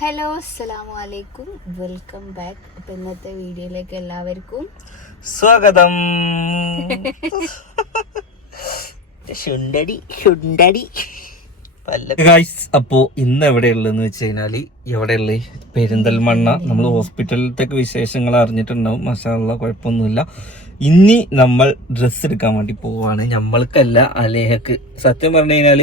Hello അസ്സലാമു അലൈക്കും welcome back. അപ്പൊ ഇന്നത്തെ വീഡിയോയിലേക്ക് എല്ലാവർക്കും സ്വാഗതം. ശുണ്ടടി ശുണ്ടടി. ഗായ്സ് അപ്പോ ഇന്ന് എവിടെയുള്ളതെന്ന് വെച്ച് കഴിഞ്ഞാൽ എവിടെയുള്ള പെരിന്തൽമണ്ണ. നമ്മൾ ഹോസ്പിറ്റലിലത്തേക്ക് വിശേഷങ്ങൾ അറിഞ്ഞിട്ടുണ്ടാവും. മസാല കുഴപ്പമൊന്നുമില്ല. ഇനി നമ്മൾ ഡ്രസ്സ് എടുക്കാൻ വേണ്ടി പോവാണ്. നമ്മൾക്കല്ല അലേഹക്ക്. സത്യം പറഞ്ഞു കഴിഞ്ഞാൽ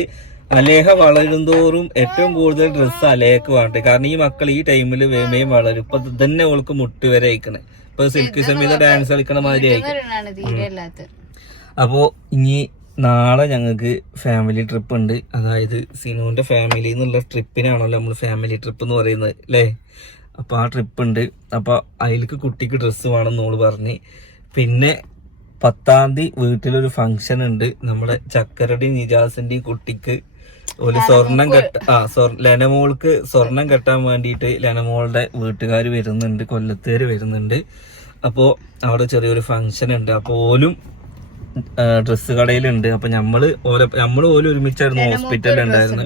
അലേഹ വളരുന്തോറും ഏറ്റവും കൂടുതൽ ഡ്രസ്സ് അലേഹക്ക് വേണ്ടത് കാരണം ഈ മക്കൾ ഈ ടൈമിൽ വേമയും വളരും. ഇപ്പൊ തന്നെ ഓൾക്ക് മുട്ട് വരെ അയക്കണേ ഇപ്പൊ സിൽക്ക് സമയത്ത് ഡാൻസ് കളിക്കണ മാതിരി അയക്കും അല്ലാത്ത അപ്പോ ഇനി നാളെ ഞങ്ങൾക്ക് ഫാമിലി ട്രിപ്പ് ഉണ്ട്. അതായത് സിനുവിന്റെ ഫാമിലി എന്നുള്ള ട്രിപ്പിനാണല്ലോ നമ്മൾ ഫാമിലി ട്രിപ്പ് എന്ന് പറയുന്നത് അല്ലേ? അപ്പൊ ആ ട്രിപ്പ് ഉണ്ട്. അപ്പൊ അതിലേക്ക് കുട്ടിക്ക് ഡ്രസ്സ് വേണം എന്നോട് പറഞ്ഞ്. പിന്നെ പത്താം തീയതി വീട്ടിലൊരു ഫംഗ്ഷൻ ഉണ്ട്. നമ്മുടെ ചക്കരടി നിജാസിന്റെ കുട്ടിക്ക് ഒരു സ്വർണം കെട്ട ആ ലെനമോൾക്ക് സ്വർണം കെട്ടാൻ വേണ്ടിയിട്ട് ലനമോളുടെ വീട്ടുകാർ വരുന്നുണ്ട് കൊല്ലത്തേര് വരുന്നുണ്ട്. അപ്പോൾ അവിടെ ചെറിയൊരു ഫംഗ്ഷൻ ഉണ്ട്. അപ്പോൾ ഓലും ഡ്രസ്സ് കടയിലുണ്ട്. അപ്പൊ ഞമ്മൾ ഓരോ നമ്മൾ പോലും ഒരുമിച്ചായിരുന്നു ഹോസ്പിറ്റലിൽ ഉണ്ടായിരുന്നു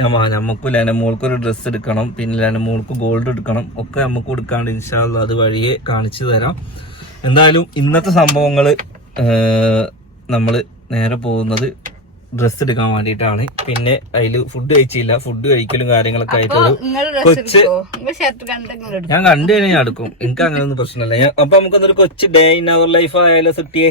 ഞമ്മ നമുക്ക് ലെനമോൾക്ക് ഒരു ഡ്രസ്സ് എടുക്കണം. പിന്നെ ലനമോൾക്ക് ഗോൾഡ് എടുക്കണം. ഒക്കെ നമുക്ക് കൊടുക്കാണ്ട് ഇൻഷാല്ല അത് വഴിയെ കാണിച്ചു തരാം. എന്തായാലും ഇന്നത്തെ സംഭവങ്ങൾ നമ്മൾ നേരെ പോകുന്നത് ഡ്രസ്സ് എടുക്കാൻ വേണ്ടിയിട്ടാണ്. പിന്നെ അതിൽ ഫുഡ് കഴിച്ചില്ല. ഫുഡ് കഴിക്കലും കാര്യങ്ങളൊക്കെ ആയിട്ട് കൊച്ച് ഞാൻ കണ്ടു കഴിഞ്ഞാൽ ഞാൻ എടുക്കും. എനിക്ക് അങ്ങനെ ഒന്നും പ്രശ്നമില്ല അപ്പൊ നമുക്കൊന്നൊരു കൊച്ച് ഡേ ഇൻ അവർ ലൈഫ് ആയാലോ സുട്ടിയെ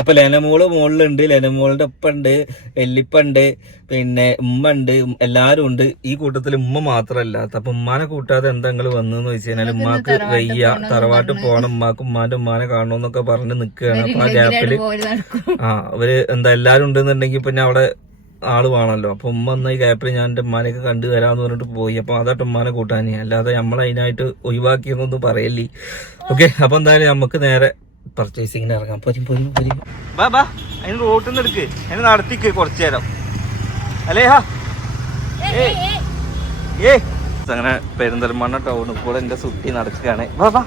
അപ്പൊ ലെനമോൾ മുകളിലുണ്ട് ലെനമോളിന്റെ ഉപ്പുണ്ട് ഉണ്ട് വെല്ലിപ്പുണ്ട് പിന്നെ ഉമ്മ ഉണ്ട് എല്ലാരും ഉണ്ട്. ഈ കൂട്ടത്തിൽ ഉമ്മ മാത്രല്ല അപ്പൊ ഉമ്മാനെ കൂട്ടാതെ എന്താ നിങ്ങൾ വന്നെന്ന് വെച്ച് കഴിഞ്ഞാൽ ഉമ്മാക്ക് വയ്യ. തറവാട്ട് പോകണം ഉമ്മാക്ക് ഉമ്മാന്റെ ഉമ്മാനെ കാണണമെന്നൊക്കെ പറഞ്ഞ് നിക്കുകയാണ് അപ്പൊ ആ ഗ്യാപ്പിൽ ആ അവർ എന്താ എല്ലാരും ഉണ്ടെന്നുണ്ടെങ്കിൽ പിന്നെ അവിടെ ആൾ വേണമല്ലോ അപ്പൊ ഉമ്മ എന്ന ഈ ഗ്യാപ്പിൽ ഞാൻ എന്റെ ഉമ്മാനെയൊക്കെ കണ്ടു വരാന്ന് പറഞ്ഞിട്ട് പോയി. അപ്പൊ അതായിട്ട് ഉമ്മാനെ കൂട്ടാനേ. അല്ലാതെ നമ്മൾ അതിനായിട്ട് ഒഴിവാക്കിയെന്നൊന്നും പറയല്ലേ. ഓക്കെ അപ്പൊ എന്തായാലും നമുക്ക് നേരെ പർച്ചേസിങ്ങിന് ഇറങ്ങാം. പോരും പോരും പോരും. ബാ ബാ അതിന് റോട്ടിൽ നിന്ന് എടുക്ക്. അതിന് നടത്തിക്ക് കുറച്ചു നേരം. അല്ലേ ഹാ? ഏ. അങ്ങനെ പെരിന്തൽമണ്ണ ടൗണിൽ കൂടെ എന്റെ സുട്ടി നടക്കുകയാണ്. വാ വാ.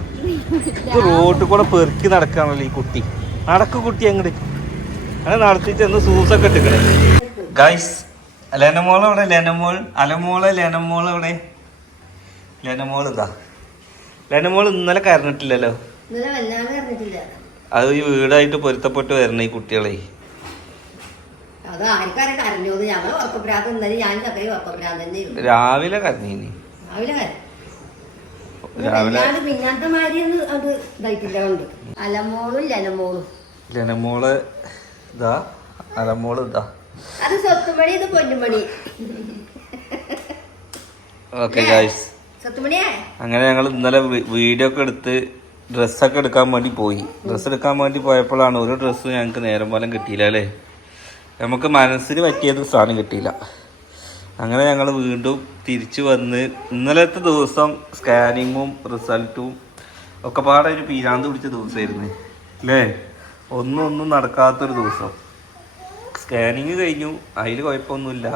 റോട്ടിൽ കൂടെ പെറുക്കി നടക്കുകയാണല്ലോ ഈ കുട്ടി. നടക്കു കുട്ടി അങ്ങോട്ട് അങ്ങനെ നടത്തി ഒന്ന് സൂസൊക്കെ ഇട്ടിക്കണേ. ഗൈസ് ലെനമോൾ അവിടെ ലെനമോൾ അലമോൾ ലെനമോൾ അവിടെ. ലെനമോൾ ഇതാ. ലെനമോൾ ഇന്നലെ അറിഞ്ഞിട്ടില്ല അത് ഈ വീടായിട്ട് പൊരുത്തപ്പെട്ട് വരണ ഈ കുട്ടികളെ. രാവിലെ കരഞ്ഞീനി. രാവിലെ അലമോളും ലനമോളും ലെനമോൾ ഇതാ അലമോൾ ഇതാ. അത് സ്വത്തുമണി ഇത് പൊന്നുമണി. Okay guys സ്വത്തുമണിയേ? അങ്ങനെ ഞങ്ങൾ ഇന്നലെ വീഡിയോ ഒക്കെ എടുത്ത് ഡ്രസ്സൊക്കെ എടുക്കാൻ വേണ്ടി പോയി. ഡ്രസ്സ് എടുക്കാൻ വേണ്ടി പോയപ്പോഴാണ് ഒരു ഡ്രസ്സ് ഞങ്ങൾക്ക് നേരം പോലും കിട്ടിയില്ല അല്ലേ? നമുക്ക് മനസ്സിന് പറ്റിയത് സാധനം കിട്ടിയില്ല. അങ്ങനെ ഞങ്ങൾ വീണ്ടും തിരിച്ചു വന്ന് ഇന്നലത്തെ ദിവസം സ്കാനിങ്ങും റിസൾട്ടും ഒക്കെ പാടെ ഒരു പീരാന്ത് പിടിച്ച ദിവസമായിരുന്നു. അല്ലേ? ഒന്നും ഒന്നും നടക്കാത്തൊരു ദിവസം. സ്കാനിങ് കഴിഞ്ഞു. അതിൽ കുഴപ്പമൊന്നുമില്ല.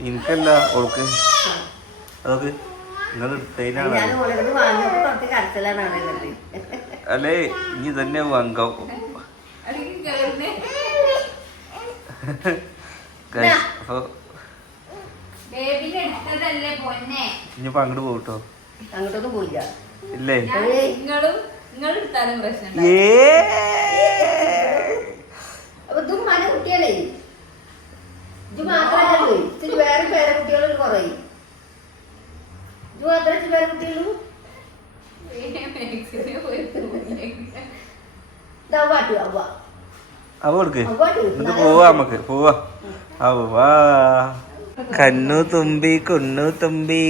എനിക്കല്ല ഓൾക്ക്. അതൊക്കെ നിങ്ങൾ എടുത്തതിനാണ് അല്ലേ ഇനി തന്നെ വാങ്ങാം. Guys, അപ്പൊ ബേബിനെ എടുത്തതല്ലേ പൊന്നെ ഇനിയിപ്പോ അങ്ങോട്ട് പോകട്ടോ. അങ്ങോട്ടൊന്നും പോയില്ല. ഇല്ലേ? നിങ്ങളും നിങ്ങൾ എടുത്താലും പ്രശ്നം ഇതും മന കുട്ടികളെ. ഇത് മാത്രമല്ലല്ലോ വേറെ പേരെ കുട്ടികളും കുറേ ഇത് മാത്രമേ ഇച്ചിരി പേരെ കുട്ടികളും ഇതാ പാട്ട് അവ അവ കൊടുക്ക് അവ എന്നിട്ട് പോവാ നമുക്ക് പോവാ. അവ്വാ. കണ്ണു തുമ്പി കുണ്ണു തുമ്പി.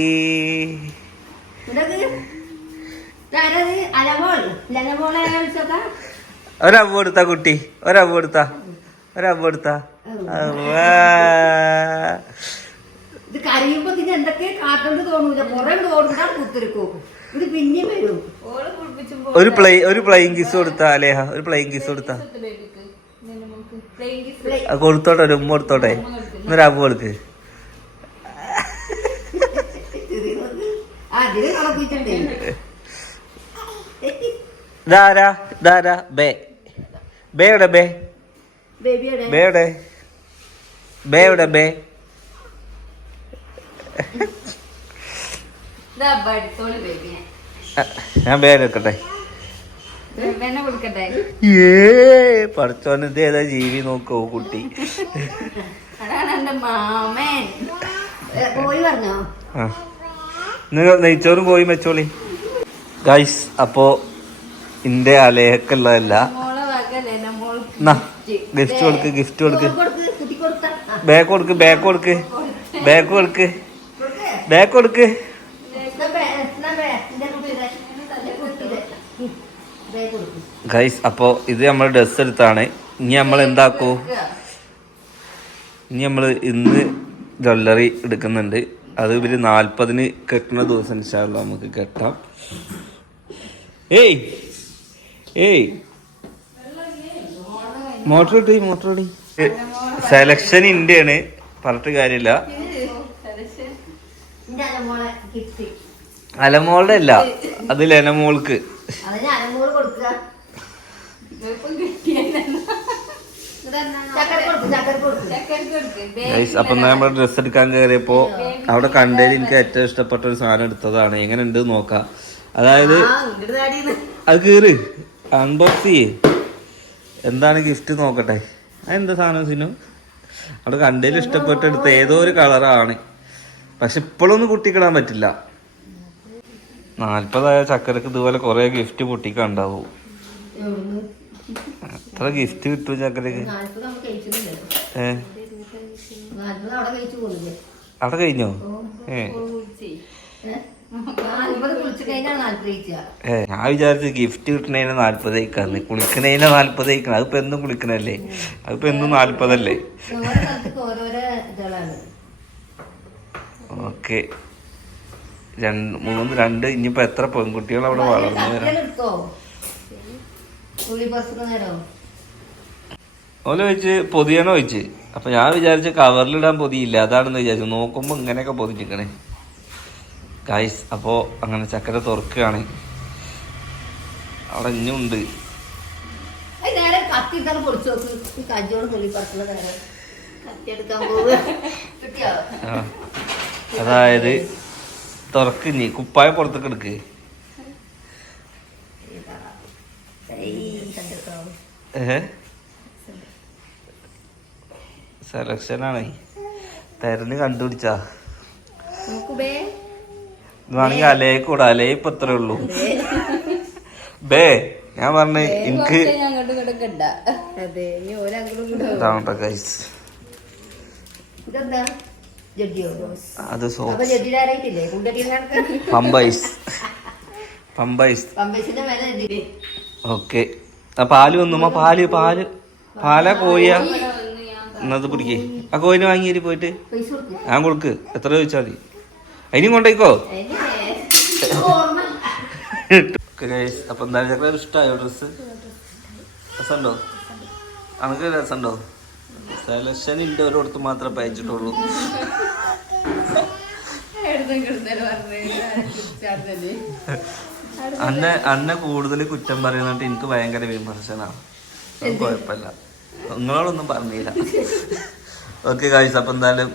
ഒരവ കൊടുത്താ കുട്ടി ഒരവ് കൊടുത്ത ഒരവ് കൊടുത്ത. അവ്വാ. ഇത് കരയുമ്പോ പിന്നെ എന്തൊക്കെ കാട്ടേണ്ട തോന്നൂല. കുറെ തോന്നുന്ന കുത്തിരിക്കും. ഇത് പിന്നെയും വരും. ഒരു പ്ലേ ഒരു പ്ലെയിങ് കിസ് കൊടുത്താ അലേഹ. ഒരു പ്ലെയിങ് കിസ് കൊടുത്താ. കൊടുത്തോട്ടെ ഒരു ഉമ്മ കൊടുത്തോട്ടെ. എന്നൊരു കൊടുക്ക്. ഇതാരാ? ഇതാരാ? ബേ. ബേ എവിടെ? ബേ. ബേബിയുടെ ബേ എവിടെ? ബേ എവിടെ ബേ ഇതാ എടുത്തോളി ബേബിനെ ആ, ഞാൻ ബേ എടുക്കട്ടെ? ഏ പഠിച്ചോനത് ഏതാ ജീവി നോക്കോ കുട്ടി. നിങ്ങൾ നെയ്ച്ചോറും പോയി വെച്ചോളി. ഗൈസ് അപ്പോ ഇന്റെ അലയൊക്കെ ഉള്ളതല്ല ഗിഫ്റ്റ് കൊടുക്ക് ഗിഫ്റ്റ് കൊടുക്ക്. ബാക്ക് കൊടുക്ക് ബാക്ക് കൊടുക്ക്. ബാക്ക് കൊടുക്ക്. ബാക്ക് കൊടുക്ക്. ഗൈസ് അപ്പോ ഇത് നമ്മൾ ഡ്രസ് എടുത്താണ്. ഇനി നമ്മൾ എന്താക്കൂ? ഇനി നമ്മൾ ഇന്ന് ജ്വല്ലറി എടുക്കുന്നുണ്ട്. അത് ഇവർ നാൽപ്പതിന് കെട്ടുന്ന ദിവസം നമുക്ക് കെട്ടാം. ഏയ്! ഏയ്! മോട്ടർ ഇട്ടി സെലക്ഷൻ ഇന്ത്യയാണ്. പറഞ്ഞിട്ട് കാര്യമില്ല. അലമോളുടെ അല്ല അത് ലെനമോൾക്ക് അപ്പൊ നമ്മൾ ഡ്രസ് എടുക്കാൻ കയറിയപ്പോ അവിടെ കണ്ടതിൽ എനിക്ക് ഏറ്റവും ഇഷ്ടപ്പെട്ട ഒരു സാധനം എടുത്തതാണ്. എങ്ങനെ ഉണ്ട് നോക്കാം. അതായത് അത് കീറ്. അൺബോക്സ് ചെയ്യേ. എന്താണ് ഗിഫ്റ്റ് നോക്കട്ടെ? അതെന്താ സാധനം സിനു? അവിടെ കണ്ടതിൽ ഇഷ്ടപ്പെട്ടെടുത്ത ഏതോ ഒരു കളറാണ്. പക്ഷെ ഇപ്പോഴൊന്നും കുട്ടിക്കിടാൻ പറ്റില്ല. നാല്പതായ ചക്കരക്ക് ഇതുപോലെ കുറെ ഗിഫ്റ്റ് പൊട്ടിക്കണ്ടാവും എത്ര ഗിഫ്റ്റ് കിട്ടും ചക്കരക്ക്? അവിടെ കഴിഞ്ഞോ? ഏ. ഞാൻ വിചാരിച്ചു ഗിഫ്റ്റ് കിട്ടണേന് നാല്പത് കഴിക്കാന്ന് കുളിക്കണേന് നാല്പത് കഴിക്കണം അതിപ്പോ എന്നും കുളിക്കണല്ലേ? അതിപ്പോ എന്നും നാല്പതല്ലേ? ഓക്കെ. രണ്ട് മൂന്ന് രണ്ട്. ഇനിയിപ്പോ എത്ര പെൺകുട്ടികൾ അവിടെ വളർന്നു വരാം ഓല വെച്ച് പൊതിയണോ വെച്ച് അപ്പൊ ഞാൻ വിചാരിച്ച കവറിലിടാൻ പൊതിയില്ല. അതാണെന്ന് വിചാരിച്ചു. നോക്കുമ്പോ ഇങ്ങനെയൊക്കെ പൊതിഞ്ഞിരിക്കണേ. ഗായ്സ് അപ്പോ അങ്ങനെ ചക്കര തുറക്കുകയാണ്. അവിടെ ഇഞ്ഞുണ്ട് അത് നേരെ കത്തി തുറക്ക്. അതായത് തുറക്കിഞ്ഞി കുപ്പായ പുറത്തേക്ക് എടുക്ക്. സെലക്ഷൻ ആണ്. ഏഹ് സെലക്ഷനാണ് തെരഞ്ഞ് കണ്ടുപിടിച്ചാ വേണമെങ്കിൽ അലയെ കൂടാ അലയെ ഇപ്പൊ ഇത്രേ ഉള്ളൂ. ബേ ഞാൻ പറഞ്ഞ എനിക്ക് ഇതാണ് ഗൈസ് ഇതെന്താ? അത് പമ്പൈസ്. പമ്പൈസ്. ഓക്കെ. ആ പാൽ വന്നുമ്മ പാൽ പാൽ. പാലാ കോയ എന്നത് പിടിക്കേ ആ കോയിന് വാങ്ങിയേരി പോയിട്ട്. ഞാൻ കൊടുക്ക്. എത്ര ചോദിച്ചാൽ മതി. അതിനും കൊണ്ടേക്കോ അപ്പൊ എന്തായാലും ഇഷ്ടമായോ ഡ്രസ് രസമുണ്ടോ അനക്ക് രസമുണ്ടോ സെലക്ഷൻ ഇന്റെ ഒരിടത്ത് മാത്രമേ അയച്ചിട്ടുള്ളൂ അന്നെ അന്നെ കൂടുതൽ കുറ്റം പറയുന്നിട്ട് എനിക്ക് ഭയങ്കര വിമർശനമാണ് അത് കുഴപ്പമില്ല. നിങ്ങളോടൊന്നും പറഞ്ഞില്ല. ഓക്കെ കാഴ്ച അപ്പൊ എന്തായാലും